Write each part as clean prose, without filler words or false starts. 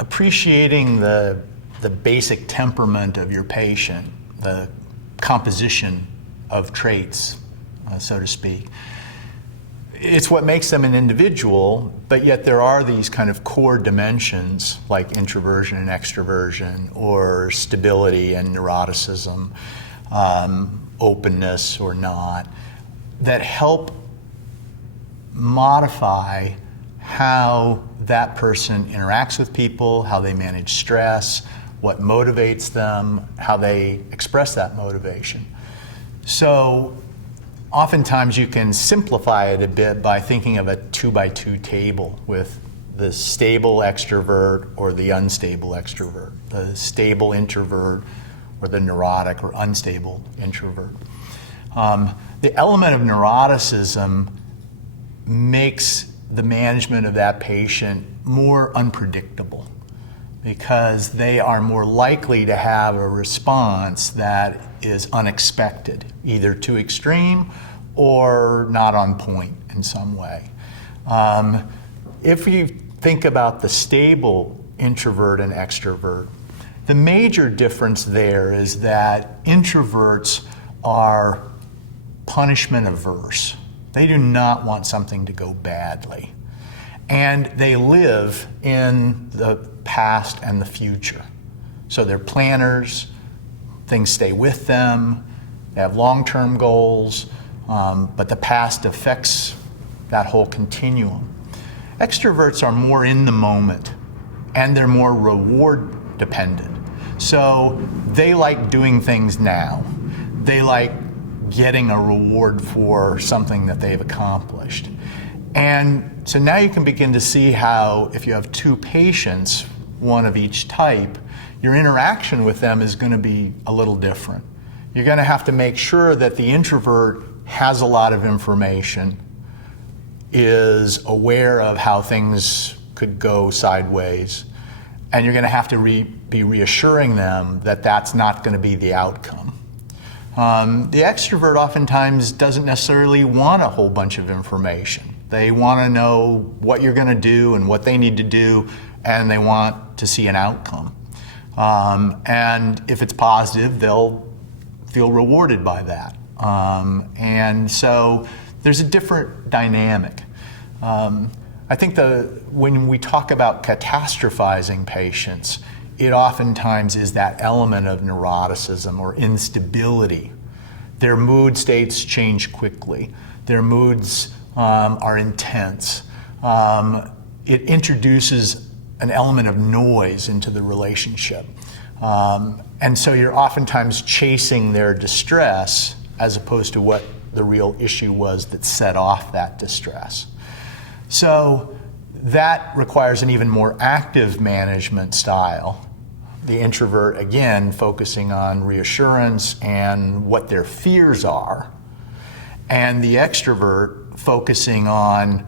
appreciating the basic temperament of your patient, the composition of traits, so to speak. It's what makes them an individual, but yet there are these kind of core dimensions like introversion and extroversion, or stability and neuroticism, openness or not, that help modify how that person interacts with people, how they manage stress, what motivates them, how they express that motivation. So oftentimes you can simplify it a bit by thinking of a 2x2 table with the stable extrovert or the unstable extrovert, the stable introvert or the neurotic or unstable introvert. The element of neuroticism makes the management of that patient more unpredictable because they are more likely to have a response that is unexpected, either too extreme or not on point in some way. If you think about the stable introvert and extrovert, the major difference there is that introverts are punishment averse. They do not want something to go badly. And they live in the past and the future. So they're planners, things stay with them, they have long-term goals, but the past affects that whole continuum. Extroverts are more in the moment, and they're more reward dependent. So they like doing things now. They like getting a reward for something that they've accomplished. And so now you can begin to see how if you have two patients, one of each type, your interaction with them is going to be a little different. You're going to have to make sure that the introvert has a lot of information, is aware of how things could go sideways, and you're going to have to be reassuring them that that's not going to be the outcome. The extrovert oftentimes doesn't necessarily want a whole bunch of information. They want to know what you're going to do and what they need to do, and they want to see an outcome. And if it's positive, they'll feel rewarded by that. And so there's a different dynamic. I think when we talk about catastrophizing patients, it oftentimes is that element of neuroticism or instability. Their mood states change quickly. Their moods are intense. It introduces an element of noise into the relationship. And so you're oftentimes chasing their distress as opposed to what the real issue was that set off that distress. So that requires an even more active management style. The introvert, again, focusing on reassurance and what their fears are, and the extrovert focusing on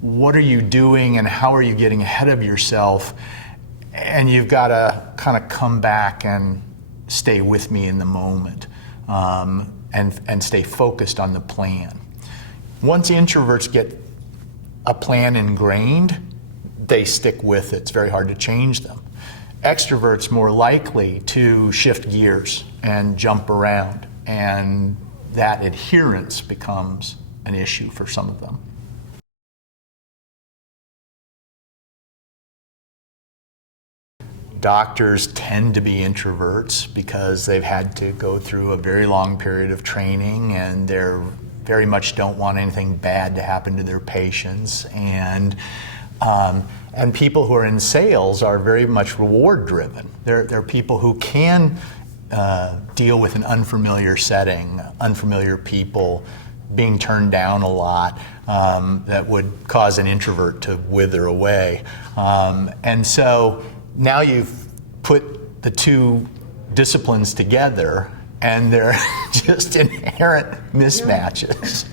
what are you doing and how are you getting ahead of yourself, and you've got to kind of come back and stay with me in the moment, and stay focused on the plan. Once introverts get a plan ingrained, they stick with it. It's very hard to change them. Extroverts more likely to shift gears and jump around, and that adherence becomes an issue for some of them. Doctors tend to be introverts because they've had to go through a very long period of training, and they're very much don't want anything bad to happen to their patients. And people who are in sales are very much reward driven. They're people who can deal with an unfamiliar setting, unfamiliar people, being turned down a lot, that would cause an introvert to wither away. And so now you've put the two disciplines together, and they're just inherent mismatches.